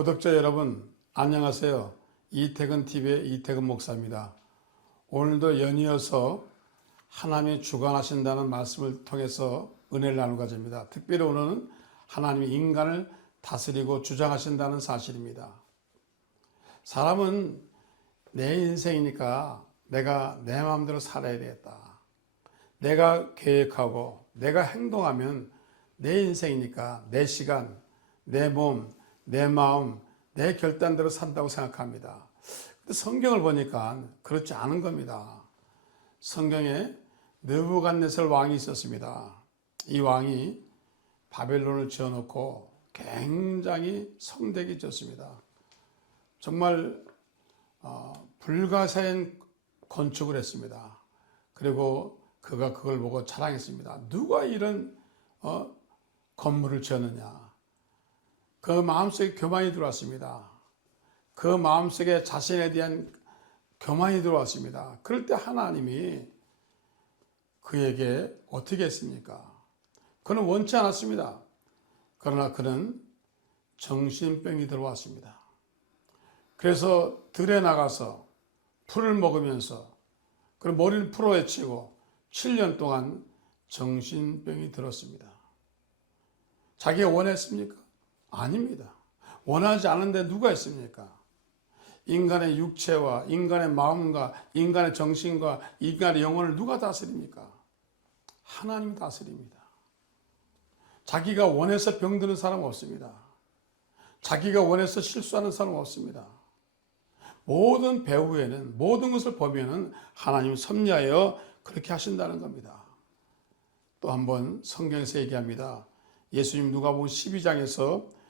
구독자 여러분, 안녕하세요. 이태근TV의 이태근 목사입니다. 오늘도 연이어서 하나님이 주관하신다는 말씀을 통해서 은혜를 나누고자 합니다. 특별히 오늘은 하나님이 인간을 다스리고 주장하신다는 사실입니다. 사람은 내 인생이니까 내가 내 마음대로 살아야 되겠다. 내가 계획하고 내가 행동하면 내 인생이니까 내 시간, 내 몸, 내 마음, 내 결단대로 산다고 생각합니다. 근데 성경을 보니까 그렇지 않은 겁니다. 성경에 느부갓네살 왕이 있었습니다. 이 왕이 바벨론을 지어놓고 굉장히 성되게 지었습니다. 정말 불가사의 건축을 했습니다. 그리고 그가 그걸 보고 자랑했습니다. 누가 이런 건물을 지었느냐. 그 마음속에 교만이 들어왔습니다. 그 마음속에 자신에 대한 교만이 들어왔습니다. 그럴 때 하나님이 그에게 어떻게 했습니까? 그는 원치 않았습니다. 그러나 그는 정신병이 들어왔습니다. 그래서 들에 나가서 풀을 먹으면서 그리고 머리를 풀어헤치고 7년 동안 정신병이 들었습니다. 자기가 원했습니까? 아닙니다. 원하지 않은데 누가 있습니까? 인간의 육체와 인간의 마음과 인간의 정신과 인간의 영혼을 누가 다스립니까? 하나님이 다스립니다. 자기가 원해서 병드는 사람 없습니다. 자기가 원해서 실수하는 사람 없습니다. 모든 배후에는 모든 것을 보면은 하나님 섭리하여 그렇게 하신다는 겁니다. 또 한번 성경에서 얘기합니다. 예수님 누가복음 12장에서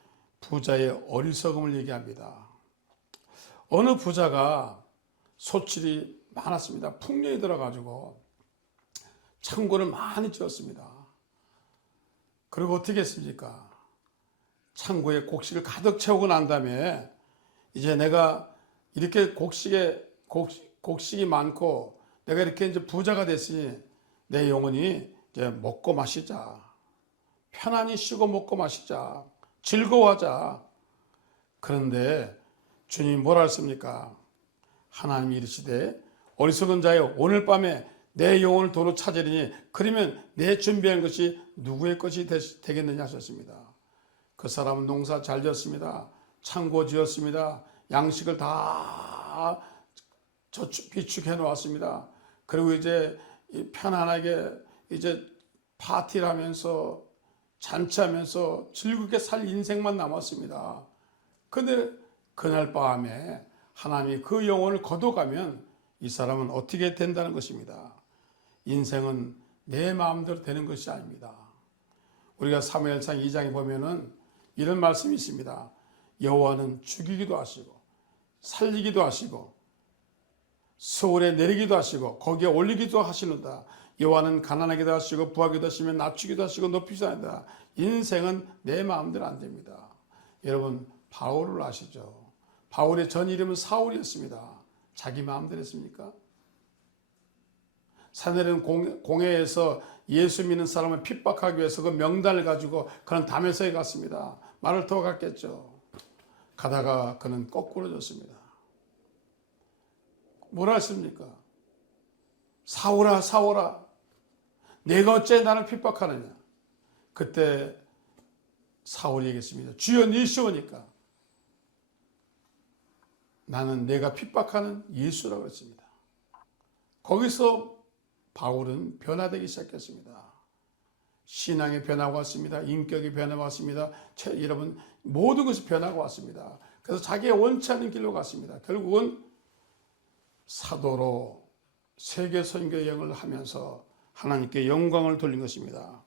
부자의 어리석음을 얘기합니다. 어느 부자가 소출이 많았습니다. 풍년이 들어가지고 창고를 많이 지었습니다. 그리고 어떻게 했습니까? 창고에 곡식을 가득 채우고 난 다음에 이제 내가 이렇게 곡식이 많고 내가 이렇게 이제 부자가 됐으니 내 영혼이 이제 먹고 마시자. 편안히 쉬고 먹고 마시자. 즐거워하자. 그런데 주님이 뭐라 했습니까? 하나님이 이르시되 어리석은 자여 오늘 밤에 내 영혼을 도로 찾으리니 그러면 내 준비한 것이 누구의 것이 되겠느냐 하셨습니다. 그 사람은 농사 잘 지었습니다. 창고 지었습니다. 양식을 다 비축해 놓았습니다. 그리고 이제 편안하게 이제 파티를 하면서 잔치하면서 즐겁게 살 인생만 남았습니다. 그런데 그날 밤에 하나님이 그 영혼을 거둬가면 이 사람은 어떻게 된다는 것입니다. 인생은 내 마음대로 되는 것이 아닙니다. 우리가 사무엘상 2장에 보면은 이런 말씀이 있습니다. 여호와는 죽이기도 하시고 살리기도 하시고 서울에 내리기도 하시고 거기에 올리기도 하시는다. 여호와는 가난하기도 하시고 부하기도 하시며 낮추기도 하시고 높이기도 한다. 인생은 내 마음대로 안 됩니다. 여러분 바울을 아시죠? 바울의 전 이름은 사울이었습니다. 자기 마음대로 했습니까? 사내는 공회에서 예수 믿는 사람을 핍박하기 위해서 그 명단을 가지고 그는 다메섹에 갔습니다. 말을 더 갔겠죠. 가다가 그는 거꾸로 졌습니다. 뭐라 했습니까? 사울아 사울아 내가 어째 나를 핍박하느냐. 그때 사울이 얘기했습니다. 주여 니시오니까 나는 내가 핍박하는 예수라고 했습니다. 거기서 바울은 변화되기 시작했습니다. 신앙의 변화가 왔습니다. 인격의 변화가 왔습니다. 여러분 모든 것이 변화가 왔습니다. 그래서 자기의 원치 않는 길로 갔습니다. 결국은 사도로 세계 선교 여행을 하면서 하나님께 영광을 돌린 것입니다.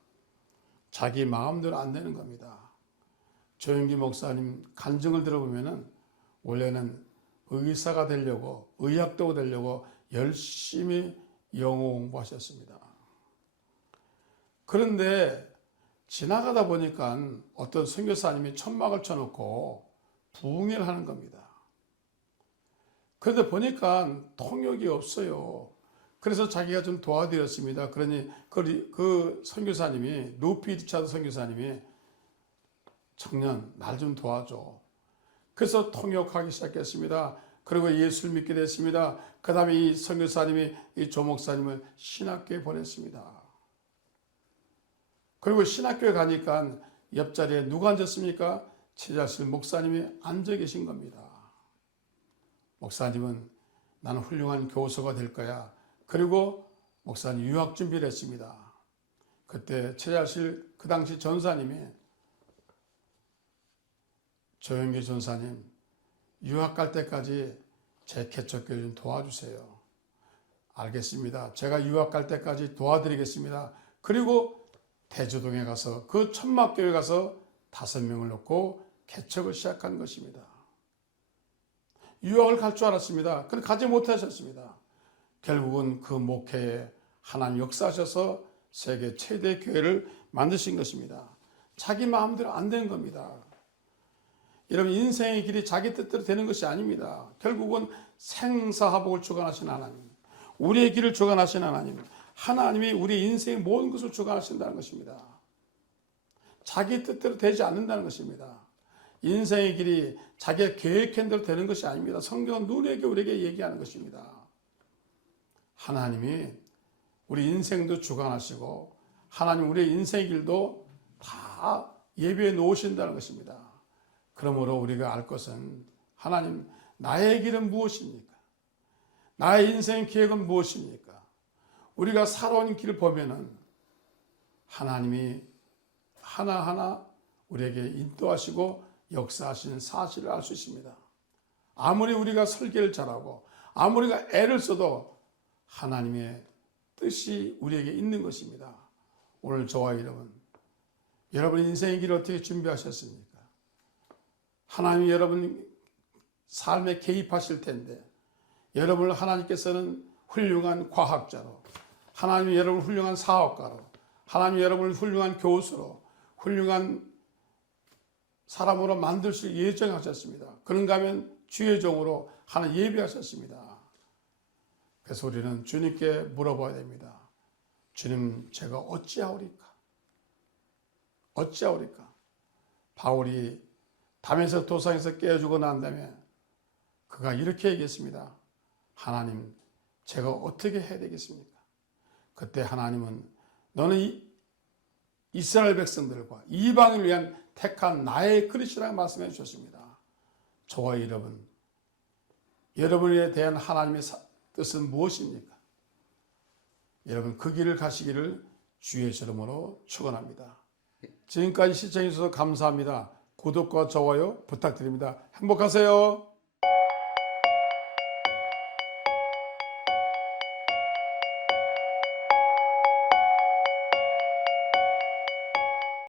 자기 마음대로 안 되는 겁니다. 조영기 목사님 간증을 들어보면은 원래는 의사가 되려고 의학도가 되려고 열심히 영어 공부하셨습니다. 그런데 지나가다 보니까 어떤 선교사님이 천막을 쳐놓고 부흥회를 하는 겁니다. 그런데 보니까 통역이 없어요. 그래서 자기가 좀 도와드렸습니다. 그러니 그 선교사님이 루피 리차드 선교사님이 청년 날 좀 도와줘. 그래서 통역하기 시작했습니다. 그리고 예수를 믿게 됐습니다. 그 다음에 이 선교사님이 이 조목사님을 신학교에 보냈습니다. 그리고 신학교에 가니까 옆자리에 누가 앉았습니까? 최자실 목사님이 앉아 계신 겁니다. 목사님은 나는 훌륭한 교수가 될 거야. 그리고 목사님 유학 준비를 했습니다. 그때 최자실 그 당시 전사님이 조영기 전사님 유학 갈 때까지 제 개척교회 좀 도와주세요. 알겠습니다. 제가 유학 갈 때까지 도와드리겠습니다. 그리고 대주동에 가서 그 천막교회 가서 5명을 놓고 개척을 시작한 것입니다. 유학을 갈 줄 알았습니다. 그런데 가지 못하셨습니다. 결국은 그 목회에 하나님 역사하셔서 세계 최대 교회를 만드신 것입니다. 자기 마음대로 안 된 겁니다. 여러분 인생의 길이 자기 뜻대로 되는 것이 아닙니다. 결국은 생사화복을 주관하신 하나님, 우리의 길을 주관하신 하나님, 하나님이 우리 인생의 모든 것을 주관하신다는 것입니다. 자기 뜻대로 되지 않는다는 것입니다. 인생의 길이 자기가 계획한 대로 되는 것이 아닙니다. 성경은 누구에게 우리에게 얘기하는 것입니다. 하나님이 우리 인생도 주관하시고 하나님 우리의 인생의 길도 다 예비해 놓으신다는 것입니다. 그러므로 우리가 알 것은 하나님 나의 길은 무엇입니까? 나의 인생 계획은 무엇입니까? 우리가 살아온 길을 보면은 하나님이 하나하나 우리에게 인도하시고 역사하시는 사실을 알 수 있습니다. 아무리 우리가 설계를 잘하고 아무리 우리가 애를 써도 하나님의 뜻이 우리에게 있는 것입니다. 오늘 저와 여러분 인생의 길을 어떻게 준비하셨습니까? 하나님이 여러분 삶에 개입하실 텐데 여러분을 하나님께서는 훌륭한 과학자로, 하나님이 여러분을 훌륭한 사업가로, 하나님이 여러분을 훌륭한 교수로, 훌륭한 사람으로 만드실 예정하셨습니다. 그런가 하면 주의 종으로 하나 예비하셨습니다. 그래서 우리는 주님께 물어봐야 됩니다. 주님, 제가 어찌하오리까? 어찌하오리까? 바울이 다메섹 도상에서 깨어주고 난 다음에 그가 이렇게 얘기했습니다. 하나님, 제가 어떻게 해야 되겠습니까? 그때 하나님은 너는 이스라엘 백성들과 이방인을 위한 택한 나의 그릇이라고 말씀해 주셨습니다. 저와 여러분에 대한 하나님의 뜻은 무엇입니까? 여러분 그 길을 가시기를 주의 이름으로 축원합니다. 지금까지 시청해 주셔서 감사합니다. 구독과 좋아요 부탁드립니다. 행복하세요.